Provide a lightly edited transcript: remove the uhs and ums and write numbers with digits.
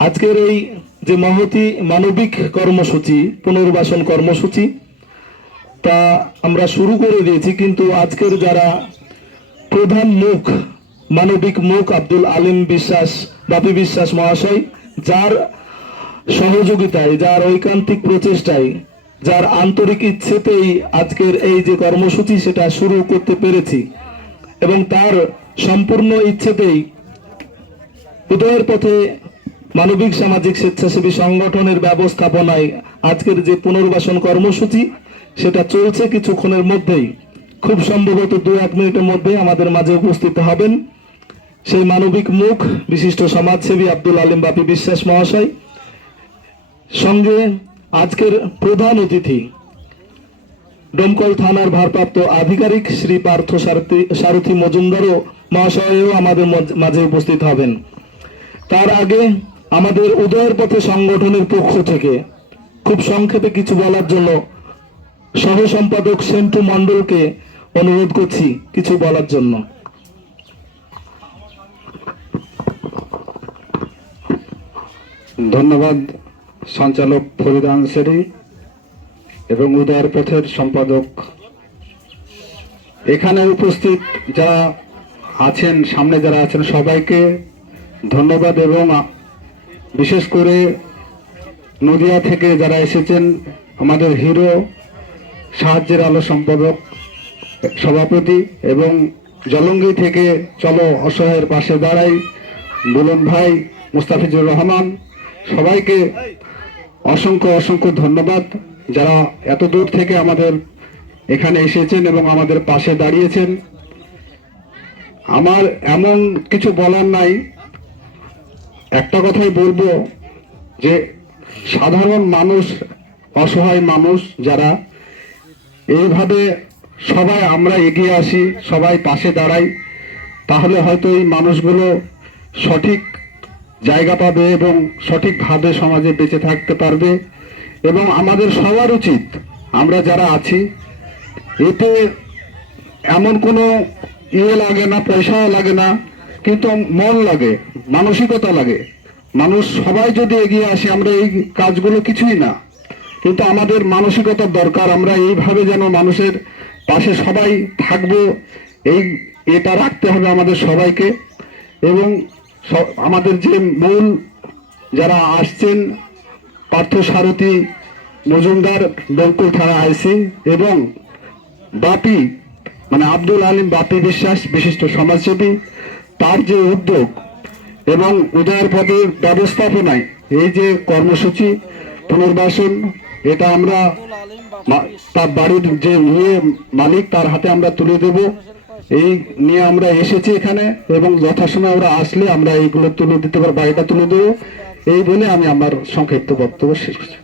আজকের এই যে মহতি মানবিক কর্মসূচি, পুনর্বাসন কর্মসূচি, তা আমরা শুরু করে দিয়েছি, কিন্তু আজকের যারা প্রধান মুখ, মানবিক মুখ আব্দুল আলিম বিশ্বাস, বাপি বিশ্বাস মহাশয়, যার সহযোগিতায়, যার ঐকান্তিক প্রচেষ্টায়, যার আন্তরিক ইচ্ছেতেই আজকের এই যে কর্মসূচি সেটা শুরু করতে পেরেছি, এবং তার সম্পূর্ণ ইচ্ছেতেই উদয়ের পথে মানবিক সামাজিক স্বেচ্ছাসেবী সংগঠনের ব্যবস্থাপনায় আজকের যে পুনর্বাসন কর্মসূচি সেটা চলছে। কিছুক্ষণের মধ্যেই, খুব সম্ভবত 2-1 মিনিটের মধ্যে আমাদের মাঝে উপস্থিত হবেন সেই মানবিক মুখ বিশিষ্ট সমাজসেবী আব্দুল আলিম বাপি বিশ্বাস মহাশয়। সঙ্গে আজকের প্রধান অতিথি ডোমকল থানার ভারপ্রাপ্ত আধিকারিক শ্রী পার্থ সারথী মজুমদারও মহাশয়ও আমাদের মাঝে উপস্থিত হবেন। তার আগে আমাদের উদয়ের পথে সংগঠনের পক্ষ থেকে খুব সংক্ষেপে কিছু বলার জন্য সহ সম্পাদক সেন্টু মণ্ডলকে অনুরোধ করছি কিছু বলার জন্য। ধন্যবাদ সঞ্চালক ফরিদ আনসারী এবং উদয়ের পথের সম্পাদক। এখানে উপস্থিত যারা আছেন, সামনে যারা আছেন, সবাইকে ধন্যবাদ, এবং বিশেষ করে নদিয়া থেকে যারা এসেছেন, আমাদের হিরো সাহায্যের আলো সম্পাদক সভাপতি, এবং জলঙ্গি থেকে চলো অসহায়ের পাশে দাঁড়াই বুলন ভাই, মুস্তাফিজুর রহমান, সবাইকে অসংখ্য অসংখ্য ধন্যবাদ যারা এত দূর থেকে আমাদের এখানে এসেছেন এবং আমাদের পাশে দাঁড়িয়েছেন। আমার এমন কিছু বলার নাই, একটা কথাই বলবো যে সাধারণ মানুষ, অসহায় মানুষ যারা, এইভাবে সবাই আমরা এগিয়ে আসি, সবাই পাশে দাঁড়াই, তাহলে হয়তো এই মানুষগুলো সঠিক জায়গা পাবে এবং সঠিকভাবে সমাজে বেঁচে থাকতে পারবে। এবং আমাদের সবার উচিত, আমরা যারা আছি, এতে এমন কোনো লাগে না, পয়সাও লাগে না, কিন্তু মন লাগে, মানসিকতা লাগে। মানুষ সবাই যদি এগিয়ে আসে, আমরা এই কাজগুলো কিছুই না, কিন্তু আমাদের মানসিকতার দরকার। আমরা এইভাবে যেন মানুষের পাশে সবাই থাকবো, এটা রাখতে হবে আমাদের সবাইকে। এবং আমাদের যে মূল যারা আসছেন, পার্থ সারথী মজুমদার, ডোমকল থানা আইসি, এবং বাপি মানে আব্দুল আলিম বাপি বিশ্বাস বিশিষ্ট সমাজসেবী, তার যে উদ্যোগ এবং উদয়ের পথের ব্যবস্থাপনায় এই যে কর্মসূচি পুনর্বাসন, এটা আমরা তার বাড়ির যে মালিক, তার হাতে আমরা তুলে দেব। এই নিয়ে আমরা এসেছি এখানে, এবং যথাসময়ে ওরা আসলে আমরা এইগুলো তুলে দিতে পারবো, বাড়িটা তুলে দেবো। এই বলে আমি আমার সংক্ষিপ্ত বক্তব্য শেষ করছি।